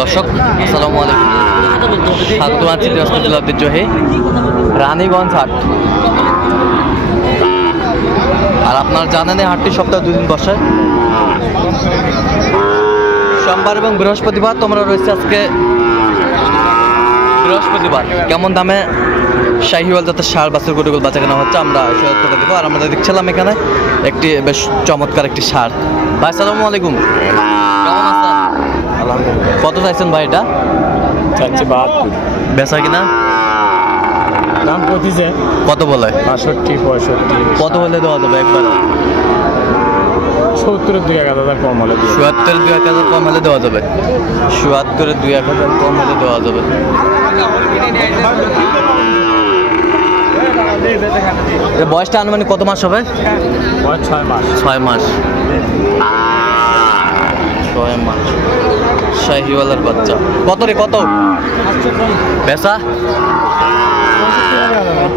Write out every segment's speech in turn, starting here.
দর্শক আসসালামু আলাইকুম, স্বাগত আছি দিনাজপুর ঐতিহ্যবাহী রানীগঞ্জ হাট। আর আপনারা জানেন এই হাটটি সপ্তাহে 2 দিন বসে, সোমবার এবং বৃহস্পতিবার। তোমরা রয়েছে আজকে বৃহস্পতিবার। কেমন দামে শাহিওয়াল জাতের ষাঁড় বাছুর গরুগুলো বেচা কেনা হচ্ছে আমরা তুলে দেবো। আর আমরা দেখছিলাম এখানে একটি বেশ চমৎকার একটি ষাঁড়। ভাই আসসালামু আলাইকুম, কেমন আছেন? আলহামদুলিল্লাহ। কত চাইছেন ভাই এটা? চাচ্ছি 72। বেচা কিনা দাম পঁচিশে। কত বলে? 65 65। কত হলে দেওয়া যাবে একবার? 70-এর 2-1000 কম হলে 77-এর 2-1000 কম হলে দেওয়া যাবে। 77-এর 2-1000 কম হলে দেওয়া যাবে। বয়সটা আনুমানিক কত মাস হবে? 6 মাস। 6 মাস। 6 মাস শাহিওয়ালের বাচ্চা। কত রে কত বেচা?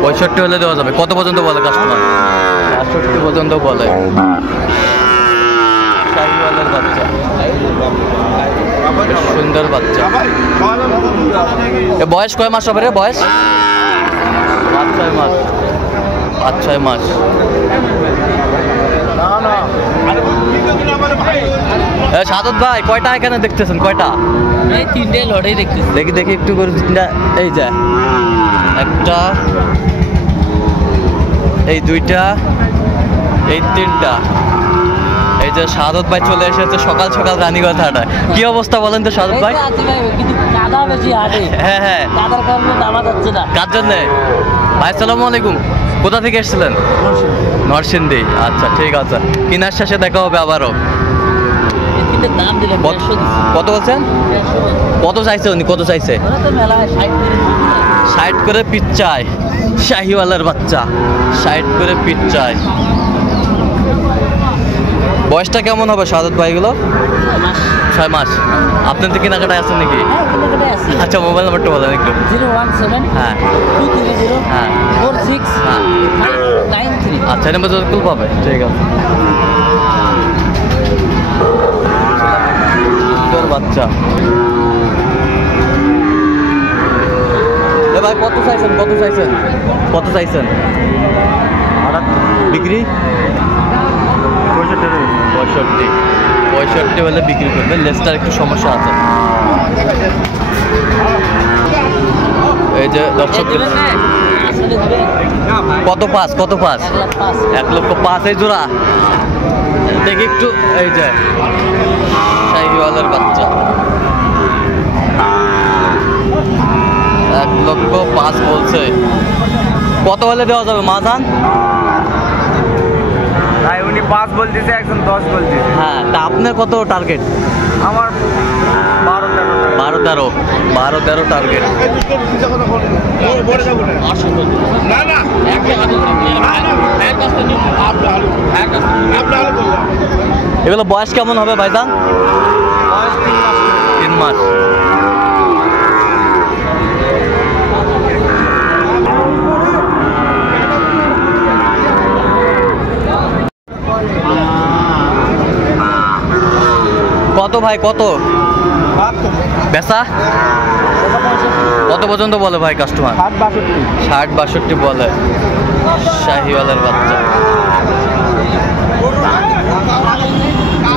65 হলে দেওয়া যাবে। কত পর্যন্ত বলে কাস্টমার? 65 পর্যন্ত বলে। শাহিওয়ালের বাচ্চা, সুন্দর বাচ্চা। বয়স কয় মাস হবে রে? বয়স 5-6 মাস। 5-6 মাস। সাদত ভাই কয়টা এখানে দেখতেছেন? কয়টা? এই 3টে লড়াই দেখতেছি। দেখি দেখি একটু করে 3টা। এই যে একটা, এই 2টা, এই 3টা। এই যে সাদত ভাই চলে এসেছে সকাল সকাল রানীগঞ্জ হাটে। কি অবস্থা বলেন তো সাদত ভাই? কিন্তু কাদা বেশি হাটে। হ্যাঁ হ্যাঁ, কাদার কারণে দামা যাচ্ছে না। কার জন্যে? ভাই আসসালামু আলাইকুম, কোথা থেকে এসেছিলেন? নরসিংদী। আচ্ছা ঠিক আছে, কিনার শেষে দেখা হবে আবারও। দাম দিলে কত বলছেন? কত চাইছে উনি? কত চাইছে? 60 করে পিচ চায়। শাহিওয়ালের বাচ্চা 60 করে পিচ চায়। বয়সটা কেমন হবে সাদত ভাইগুলো? 6 মাস। আপনার তো কেনাকাটায় আছেন নাকি? আচ্ছা মোবাইল নাম্বারটা বলেন একটু। 017 হ্যাঁ 230 হ্যাঁ 46 হ্যাঁ। 93। আচ্ছা এই নাম্বার খুব পাবে। ঠিক আছে, সুন্দর বাচ্চা। ভাই কত চাইছেন? কত চাইছেন? কত চাইছেন? বিক্রি 65। 65 হলে বিক্রি করবে। লেজটার একটু সমস্যা আছে। এই যে দর্শক কত পাস? কত পাস? 1,05,000 এই জোড়া। দেখি একটু। এই যে শাহিওয়ালের বাচ্চা 1,05,000 বলছে। কত হলে দেওয়া যাবে মাঝান? উনি 5 বলতেছে, একজন 10 বলতেছে। হ্যাঁ, তা আপনার কত টার্গেট? আমার 12-13 টার্গেট। এগুলো বয়স কেমন হবে ভাইজান? 3 মাস। কত ভাই? কত বেচা? কত পর্যন্ত বলে ভাই কাস্টমার? 60-62 বলে। শাহিওয়ালের বাচ্চা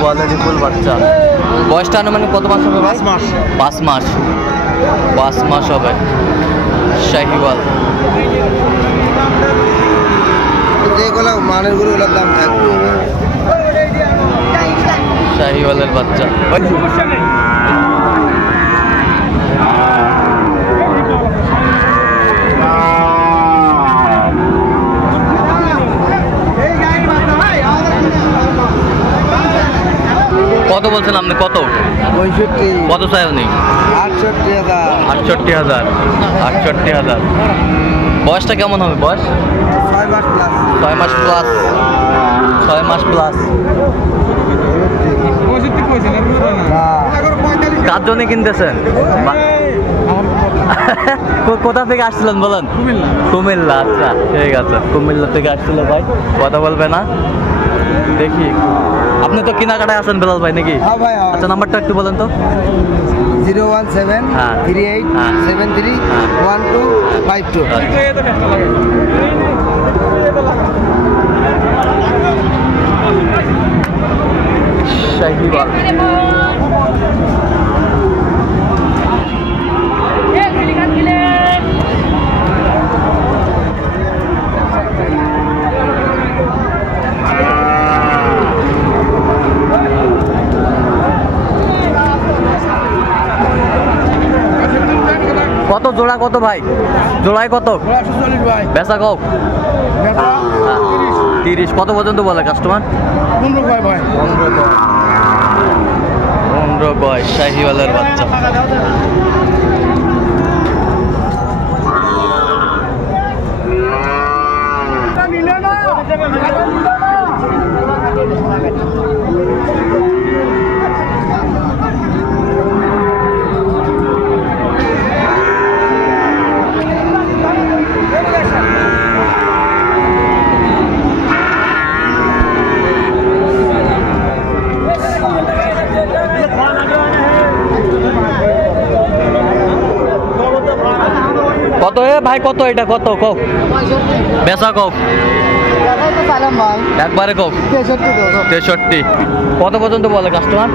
বলে বিপুল বাচ্চা। বয়সটা আনুমানিক কত মাস হবে ভাই? 5 মাস। 5 মাস হবে। শাহিওয়াল যেগুলো মানের গরুগুলোর দাম থাকবে। শাহিওয়ালের বাচ্চা। কত বলছেন আপনি? কত? 65। কত চাই উনি? 68,000। 68,000। বয়সটা কেমন হবে? বয়স 6 মাস প্লাস। 6 মাস প্লাস। 6 মাস প্লাস। কার জন্য কিনতেছেন? কোথা থেকে আসছিলেন বলেন? কুমিল্লা। আচ্ছা ঠিক আছে, কুমিল্লা থেকে আসছিল ভাই। কথা বলবে না দেখি। আপনি তো কেনাকাটায় আছেন বেলাল ভাই নাকি? হ্যাঁ ভাই। আচ্ছা নাম্বারটা একটু বলেন তো। 017 হ্যাঁ। 38 হ্যাঁ। 73 হ্যাঁ। 1252। শাহিওয়াল কত জোড়া কত ভাই? জোড়ায় কত? বেচা কও 30। কত পর্যন্ত বলে কাস্টমার? 15 বয়স শাহিওয়ালের বাচ্চা। কত ভাই? কত এটা? কত কও? বেচা কও একবারে কও 63। কত পর্যন্ত বলে কাস্টমার?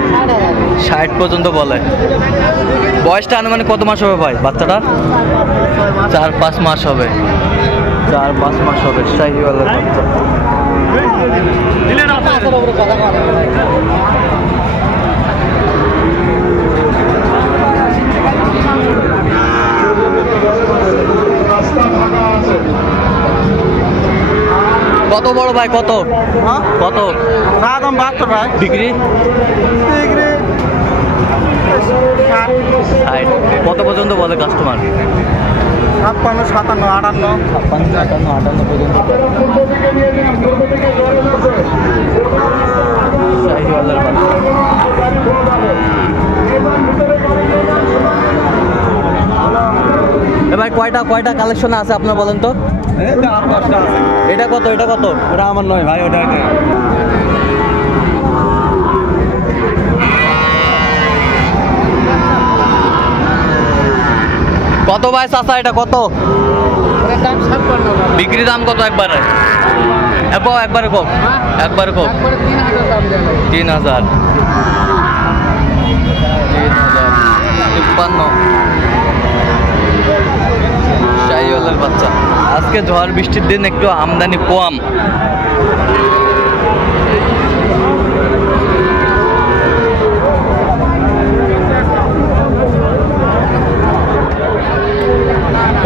60 পর্যন্ত বলে। বয়সটা আনুমানিক কত মাস হবে ভাই বাচ্চাটা? 4-5 মাস হবে। 4-5 মাস হবে শাহিওয়ালের বাচ্চা। কত বড় ভাই? কত কত দাম 72 ভাই। বিক্রি? কত পর্যন্ত বলে কাস্টমার? 56 57 58 58 পর্যন্ত শাহিওয়ালের বাচ্চা। এ ভাই কয়টা কালেকশন আছে আপনার বলেন তো? এটা কত? এটা কত? ওটা আমার নয় ভাই, ওটা কত ভাই চাচা এটা কত? বিক্রি দাম কত একবারে? একবারে কম, একবারে কম। 3000 53। শাহিওয়ালের বাচ্চা। আজকে ঝড় বৃষ্টির দিন একটু আমদানি কম।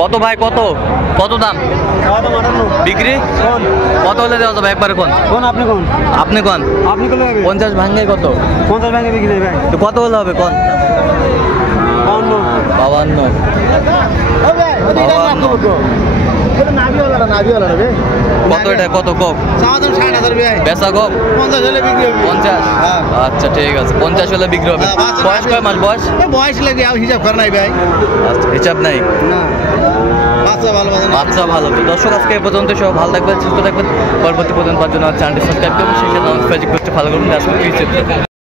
কত ভাই? কত কত দাম বিক্রি? কত হলে দেওয়া যাবে একবারে? কোন আপনি কোন? আপনি কোন? আপনি কোন? 50 ভাঙে কত? 50 ভাঙে বিক্রি ভাই। তো কত হলে হবে কোন? 52। কত এটা? কত কপ? বেচা কপ 50। আচ্ছা ঠিক আছে, 50 হলে বিক্রি হবে। বয়স কয় মাস? বয়স লাগে হিসাব কর নাই ভাই। আচ্ছা হিসাব নাই। বাচ্চা ভালো। তো দর্শক আজকে এ পর্যন্ত, সব ভালো থাকবেন, সুস্থ থাকবেন। পরবর্তী পর্যন্ত পাওয়ার জন্য চ্যানেলটি সাবস্ক্রাইব করবেন, সেই সাথে আমাদের ফেসবুক পেজটি ফলো করবেন। আজকে